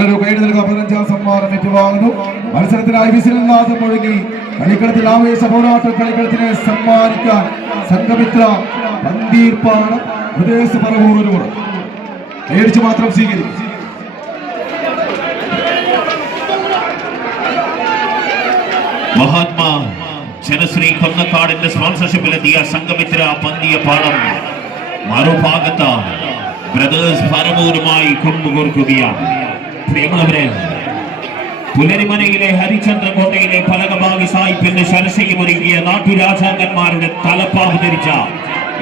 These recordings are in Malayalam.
നല്ലൊരു കൈയ്യടി നൽകുക. 15ാം സമ്മാനം ഏറ്റുവാങ്ങുന്നു. മത്സരത്തിനായി വിസിൽനാഥം മുഴങ്ങി കളിക്കളത്തിൽ ആവേശ പോരാട്ടം കളിക്കളത്തിനെ സമ്മാനിക്കാൻ സംഘമിത്ര പന്തീർപ്പാട് പ്രദേശ പറവൂർ പേടിച്ച് മാത്രം സ്വീകരിക്കും. മഹാത്മാ ജനശ്രീ കൊന്നക്കാടിന്റെ സ്പോൺസർഷിപ്പിലെത്തിയ സംഘമിത്ര പന്തിയ പാടം മറുഭാഗത്ത് ബ്രദേഴ്സ് പറവൂരുമായി കൊണ്ടുകൊടുക്കുകയാണ്. പ്രിയമുള്ളവരെ, പുലരിമനയിലെ ഹരിചന്ദ്രകോട്ടയിലെ ഫലകഭാഗി സാഹിബിന്റെ ശരശയ്യമൊരുക്കിയ നാട്ടുരാജാക്കന്മാരുടെ തലപ്പാവ് ധരിച്ച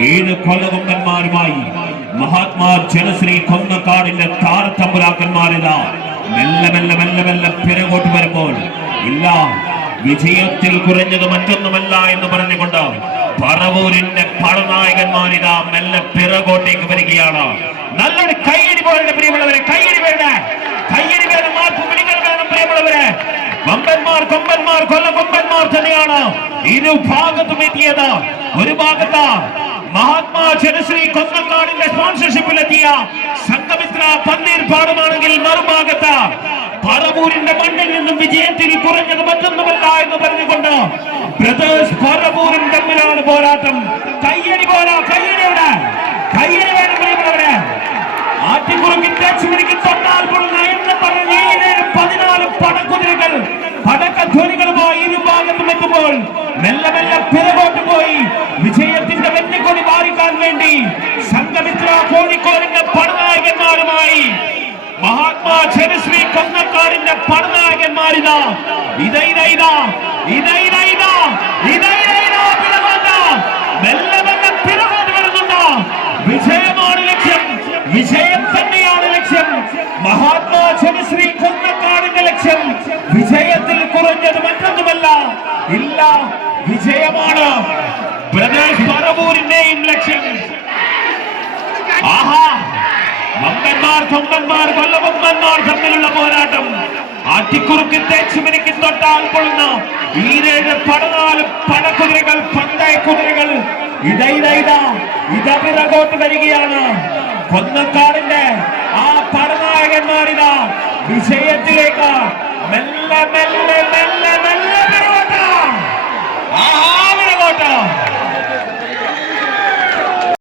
7 കൊല്ലകൊമ്പന്മാരുമായി മഹാത്മാ ജനശ്രീ കൊന്നക്കാടിന്റെ താരത്തമ്പുരാക്കന്മാരിതാ മെല്ലെ മെല്ലെ മെല്ലെ മെല്ലെ പിറകോട്ട് വരുമ്പോൾ ഇല്ല, വിജയത്തിൽ കുറഞ്ഞത് മറ്റൊന്നുമല്ല എന്ന് പറഞ്ഞുകൊണ്ട് പറവൂരിന്റെ പടനായകന്മാരിതാ മെല്ലെ പിറകോട്ടേക്ക് വരികയാണ്. നല്ലൊരു കയ്യടി പോലെ പ്രിയമുള്ളവരെ, കയ്യടി വേണം, കയ്യടി വേണം, മാർപ്പുവിളികൾ വേണം പ്രിയമുള്ളവരെ. കൊമ്പന്മാർ കൊമ്പന്മാർ കൊല്ലകൊമ്പന്മാർ തന്നെയാണ് ഇരുഭാഗത്തും എത്തിയത്. ഒരു ഭാഗത്ത് മഹാത്മാ ജനശ്രീ കൊന്നക്കാടിന്റെ സ്പോൺസർഷിപ്പിലെത്തിയ സംഘമിത്ര പന്തീർപ്പാടുമാണെങ്കിൽ മറുഭാഗത്ത് പറവൂരിന്റെ മണ്ണിൽ നിന്നും വിജയത്തിൽ കുറഞ്ഞത് മറ്റൊന്നുമല്ല എന്ന് പറഞ്ഞുകൊണ്ട് ബ്രദേഴ്സ് പറവൂരും തമ്മിലാണ് പോരാട്ടം. കയ്യടി പോരാ, കയ്യടിയുടെ കയ്യടി വേണം പ്രിയമുള്ളവരെ. ആറ്റിക്കുറുക്കിക്ക് തൊട്ടാൽ പൊള്ളുന്ന എന്ന് പറഞ്ഞ 14 പടക്കുതിരകൾ പടക്കധ്വനികളുമായി ഇരുഭാഗത്തും എത്തുമ്പോൾ മെല്ലെ മെല്ലെ പിറകോട്ട് പോയി വിജയത്തിന്റെ വെന്നിക്കൊടി മാറിക്കാൻ വേണ്ടി സംഘമിത്ര കോഴിക്കോടിന്റെ പടനായകന്മാരുമായി മഹാത്മാ ജനശ്രീ കൊന്നക്കാടിന്റെ പടനായകന്മാരിതാ മെല്ലെ മെല്ലെ പിറകോട്ട് വരുന്നുണ്ട്. വിജയമാണ് ലക്ഷ്യം, വിജയം തന്നെയാണ് ലക്ഷ്യം. മഹാത്മാ ജനശ്രീ കൊന്നക്കാടിന്റെ ലക്ഷ്യം വിജയത്തിൽ കുറഞ്ഞത് മറ്റൊന്നുമല്ല, ഇല്ല, വിജയമാണ് ബ്രദേഴ്സ് പറവൂരിന്റെയും ലക്ഷ്യം. ആഹാ, കൊമ്പന്മാർ കൊമ്പന്മാർ കൊല്ലകൊമ്പന്മാർ തമ്മിലുള്ള പോരാട്ടം. ആറ്റിക്കുറുക്കിൽ തേച്ചുമിനിക്ക് തൊട്ടാൽ പൊള്ളുന്ന 7 പടക്കുതിരകൾ, പന്തയക്കുതിരകൾ ഇതപിറകോട്ട് വരികയാണ്. കൊന്നക്കാടിന്റെ ആ പടനായകന്മാരിതാ വിജയത്തിലേക്ക് മെല്ലെ മെല്ലെ മെല്ലെ മെല്ലെ പിറകോട്ട്. ആഹാ, പിറകോട്ട്